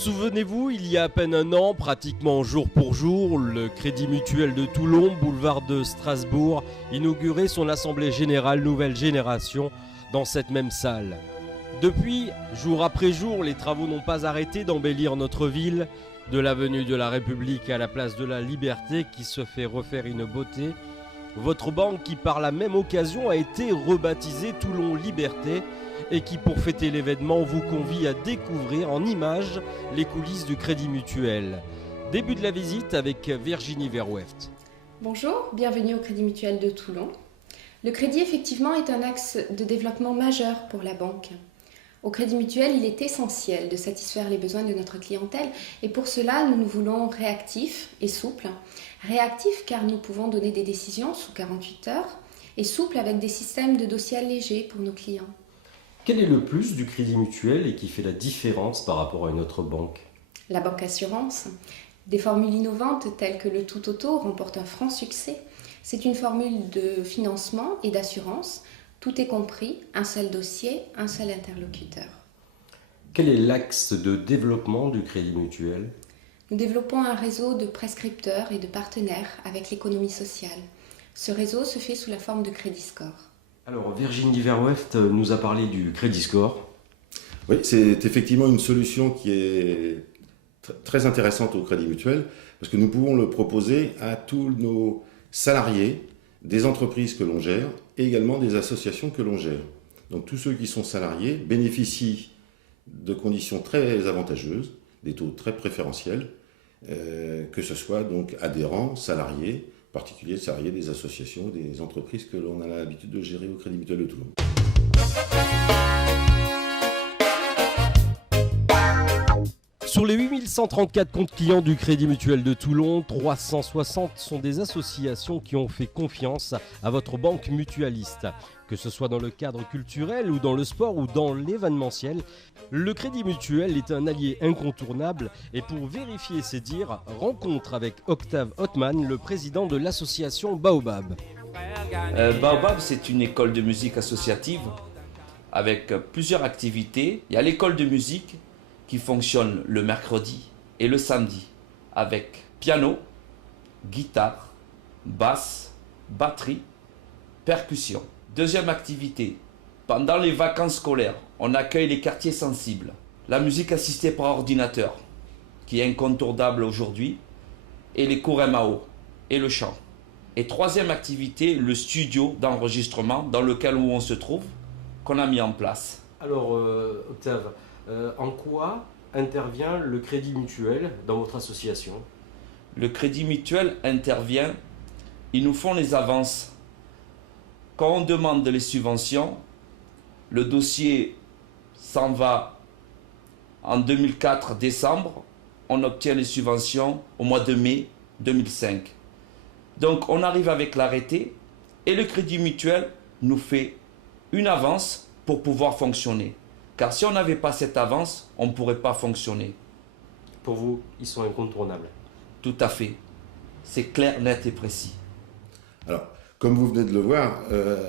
Souvenez-vous, il y a à peine un an, pratiquement jour pour jour, le Crédit Mutuel de Toulon, boulevard de Strasbourg, inaugurait son assemblée générale Nouvelle Génération dans cette même salle. Depuis, jour après jour, les travaux n'ont pas arrêté d'embellir notre ville, de l'avenue de la République à la place de la Liberté qui se fait refaire une beauté. Votre banque qui par la même occasion a été rebaptisée Toulon Liberté et qui pour fêter l'événement vous convie à découvrir en images les coulisses du Crédit Mutuel. Début de la visite avec Virginie Verweft. Bonjour, bienvenue au Crédit Mutuel de Toulon. Le crédit effectivement est un axe de développement majeur pour la banque. Au Crédit Mutuel, il est essentiel de satisfaire les besoins de notre clientèle et pour cela, nous nous voulons réactifs et souples. Réactifs car nous pouvons donner des décisions sous 48 heures et souples avec des systèmes de dossiers allégés pour nos clients. Quel est le plus du Crédit Mutuel et qui fait la différence par rapport à une autre banque ? La banque assurance, des formules innovantes telles que le tout auto remportent un franc succès. C'est une formule de financement et d'assurance. Tout est compris, un seul dossier, un seul interlocuteur. Quel est l'axe de développement du Crédit Mutuel ? Nous développons un réseau de prescripteurs et de partenaires avec l'économie sociale. Ce réseau se fait sous la forme de Crédit Score. Alors Virginie Verweft nous a parlé du Crédit Score. Oui, c'est effectivement une solution qui est très intéressante au Crédit Mutuel parce que nous pouvons le proposer à tous nos salariés, des entreprises que l'on gère et également des associations que l'on gère. Donc tous ceux qui sont salariés bénéficient de conditions très avantageuses, des taux très préférentiels, que ce soit donc adhérents, salariés, particuliers, salariés des associations, des entreprises que l'on a l'habitude de gérer au Crédit Mutuel de Toulon. Sur les 8134 comptes clients du Crédit Mutuel de Toulon, 360 sont des associations qui ont fait confiance à votre banque mutualiste. Que ce soit dans le cadre culturel ou dans le sport ou dans l'événementiel, le Crédit Mutuel est un allié incontournable et pour vérifier ces dires, rencontre avec Octave Ottman, le président de l'association Baobab. Baobab, c'est une école de musique associative avec plusieurs activités. Il y a l'école de musique qui fonctionne le mercredi et le samedi avec piano, guitare, basse, batterie, percussion. Deuxième activité, pendant les vacances scolaires, on accueille les quartiers sensibles. La musique assistée par ordinateur, qui est incontournable aujourd'hui, et les cours MAO, et le chant. Et troisième activité, le studio d'enregistrement dans lequel on se trouve, qu'on a mis en place. Alors Octave, en quoi intervient le Crédit Mutuel dans votre association ? Le Crédit Mutuel intervient, ils nous font les avances. Quand on demande les subventions, le dossier s'en va en 2004, décembre, on obtient les subventions au mois de mai 2005. Donc on arrive avec l'arrêté et le Crédit Mutuel nous fait une avance pour pouvoir fonctionner. Car si on n'avait pas cette avance, on ne pourrait pas fonctionner. Pour vous, ils sont incontournables. Tout à fait. C'est clair, net et précis. Alors, comme vous venez de le voir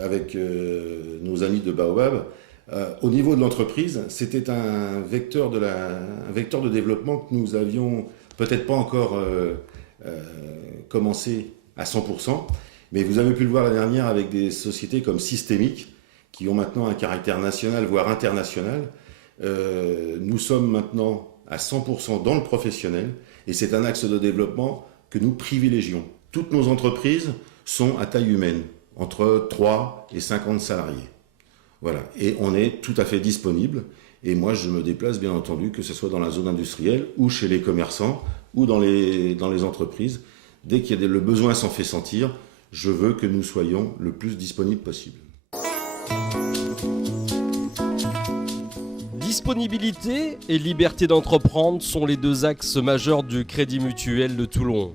avec nos amis de Baobab, au niveau de l'entreprise, c'était un vecteur de développement que nous avions peut-être pas encore commencé à 100%, mais vous avez pu le voir l'année dernière avec des sociétés comme Systémique, qui ont maintenant un caractère national, voire international. Nous sommes maintenant à 100% dans le professionnel, et c'est un axe de développement que nous privilégions. Toutes nos entreprises sont à taille humaine, entre 3 et 50 salariés. Voilà, et on est tout à fait disponible, et moi je me déplace bien entendu, que ce soit dans la zone industrielle, ou chez les commerçants, ou dans les entreprises. Dès qu'il y a le besoin s'en fait sentir, je veux que nous soyons le plus disponibles possible. Disponibilité et liberté d'entreprendre sont les deux axes majeurs du Crédit Mutuel de Toulon.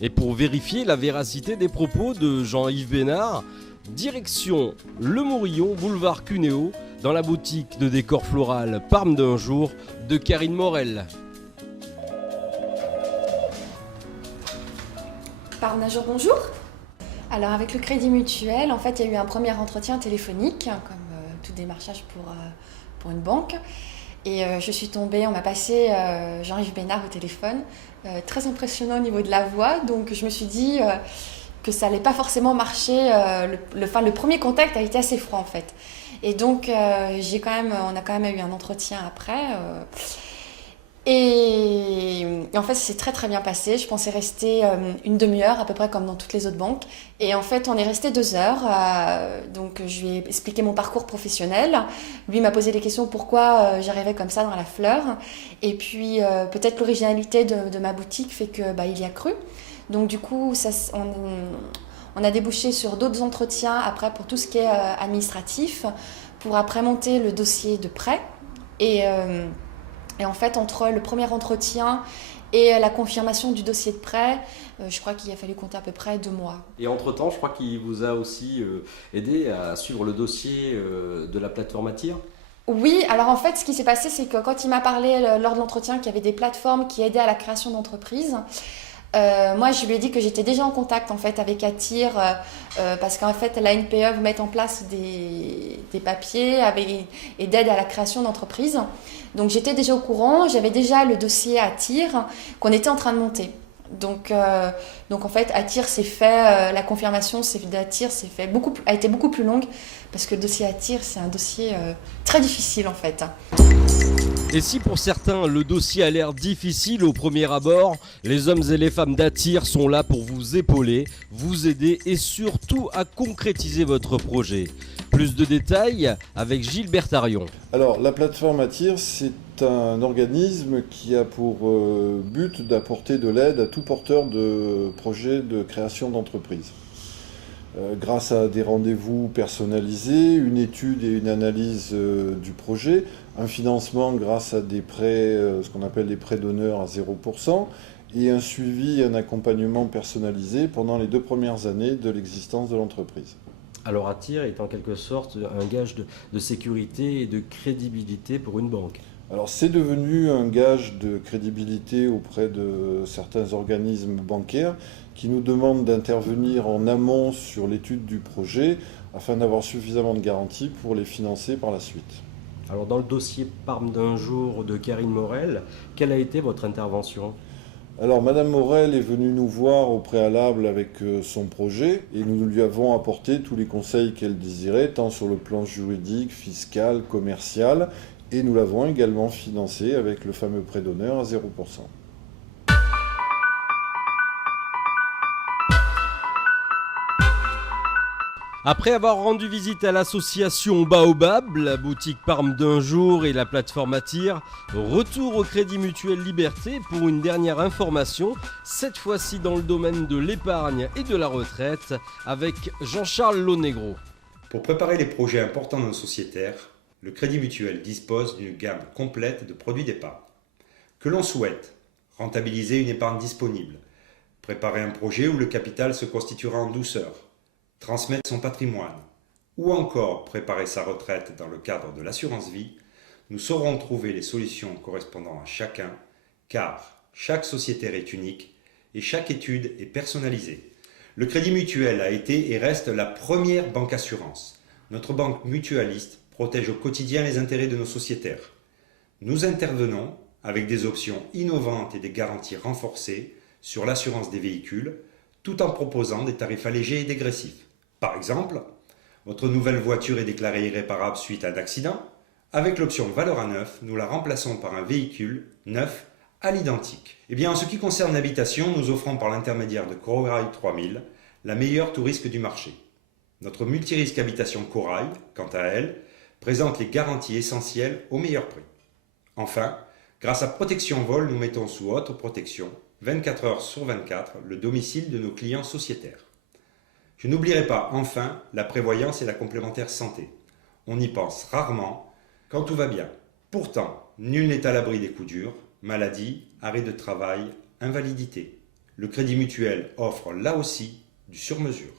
Et pour vérifier la véracité des propos de Jean-Yves Bénard, direction Le Mourillon, boulevard Cuneo, dans la boutique de décor floral Parme d'un jour de Karine Morel. Parme d'un jour, bonjour. Alors avec le Crédit Mutuel, en fait, il y a eu un premier entretien téléphonique, comme tout démarchage pour une banque. Et je suis tombée, on m'a passé Jean-Yves Bénard au téléphone, très impressionnant au niveau de la voix, donc je me suis dit que ça n'allait pas forcément marcher. Le premier contact a été assez froid en fait. Et donc on a quand même eu un entretien après. Et en fait, ça s'est très très bien passé. Je pensais rester une demi-heure, à peu près comme dans toutes les autres banques. Et en fait, on est resté 2 heures. Donc, je lui ai expliqué mon parcours professionnel. Lui m'a posé des questions pourquoi j'arrivais comme ça dans la fleur. Et puis, peut-être l'originalité de ma boutique fait que il y a cru. Donc, du coup, on a débouché sur d'autres entretiens après pour tout ce qui est administratif, pour après monter le dossier de prêt. Et en fait, entre le premier entretien et la confirmation du dossier de prêt, je crois qu'il a fallu compter à peu près 2 mois. Et entre-temps, je crois qu'il vous a aussi aidé à suivre le dossier de la plateforme Attire. Oui, alors en fait, ce qui s'est passé, c'est que quand il m'a parlé lors de l'entretien qu'il y avait des plateformes qui aidaient à la création d'entreprises, moi, je lui ai dit que j'étais déjà en contact en fait avec Attire parce qu'en fait, la NPE vous met en place des papiers et d'aide à la création d'entreprises. Donc, j'étais déjà au courant, j'avais déjà le dossier Attire qu'on était en train de monter. Donc en fait, Attire s'est fait, la confirmation d'Attire a été beaucoup plus longue parce que le dossier Attire, c'est un dossier très difficile en fait. Et si pour certains le dossier a l'air difficile au premier abord, les hommes et les femmes d'Attire sont là pour vous épauler, vous aider et surtout à concrétiser votre projet. Plus de détails avec Gilles Bertarion. Alors la plateforme Attire, c'est un organisme qui a pour but d'apporter de l'aide à tout porteur de projet de création d'entreprise. Grâce à des rendez-vous personnalisés, une étude et une analyse du projet, un financement grâce à des prêts, ce qu'on appelle des prêts d'honneur à 0%, et un suivi et un accompagnement personnalisé pendant les 2 premières années de l'existence de l'entreprise. Alors Attire est en quelque sorte un gage de sécurité et de crédibilité pour une banque. Alors c'est devenu un gage de crédibilité auprès de certains organismes bancaires qui nous demandent d'intervenir en amont sur l'étude du projet afin d'avoir suffisamment de garanties pour les financer par la suite. Alors dans le dossier Parme d'un jour de Karine Morel, quelle a été votre intervention ? Alors Madame Morel est venue nous voir au préalable avec son projet et nous lui avons apporté tous les conseils qu'elle désirait, tant sur le plan juridique, fiscal, commercial, et nous l'avons également financé avec le fameux prêt d'honneur à 0%. Après avoir rendu visite à l'association Baobab, la boutique Parme d'un jour et la plateforme Attire, retour au Crédit Mutuel Liberté pour une dernière information, cette fois-ci dans le domaine de l'épargne et de la retraite, avec Jean-Charles Lonegro. Pour préparer les projets importants d'un sociétaire, le Crédit Mutuel dispose d'une gamme complète de produits d'épargne. Que l'on souhaite, rentabiliser une épargne disponible, préparer un projet où le capital se constituera en douceur, transmettre son patrimoine, ou encore préparer sa retraite dans le cadre de l'assurance vie, nous saurons trouver les solutions correspondant à chacun, car chaque sociétaire est unique et chaque étude est personnalisée. Le Crédit Mutuel a été et reste la première banque assurance. Notre banque mutualiste protège au quotidien les intérêts de nos sociétaires. Nous intervenons avec des options innovantes et des garanties renforcées sur l'assurance des véhicules, tout en proposant des tarifs allégés et dégressifs. Par exemple, votre nouvelle voiture est déclarée irréparable suite à un accident. Avec l'option valeur à neuf, nous la remplaçons par un véhicule neuf à l'identique. Et bien, en ce qui concerne l'habitation, nous offrons par l'intermédiaire de Corail 3000 la meilleure tout risque du marché. Notre multirisque habitation Corail, quant à elle, présente les garanties essentielles au meilleur prix. Enfin, grâce à Protection Vol, nous mettons sous haute protection, 24 heures sur 24, le domicile de nos clients sociétaires. Je n'oublierai pas, enfin, la prévoyance et la complémentaire santé. On y pense rarement quand tout va bien. Pourtant, nul n'est à l'abri des coups durs, maladie, arrêt de travail, invalidité. Le Crédit Mutuel offre là aussi du sur-mesure.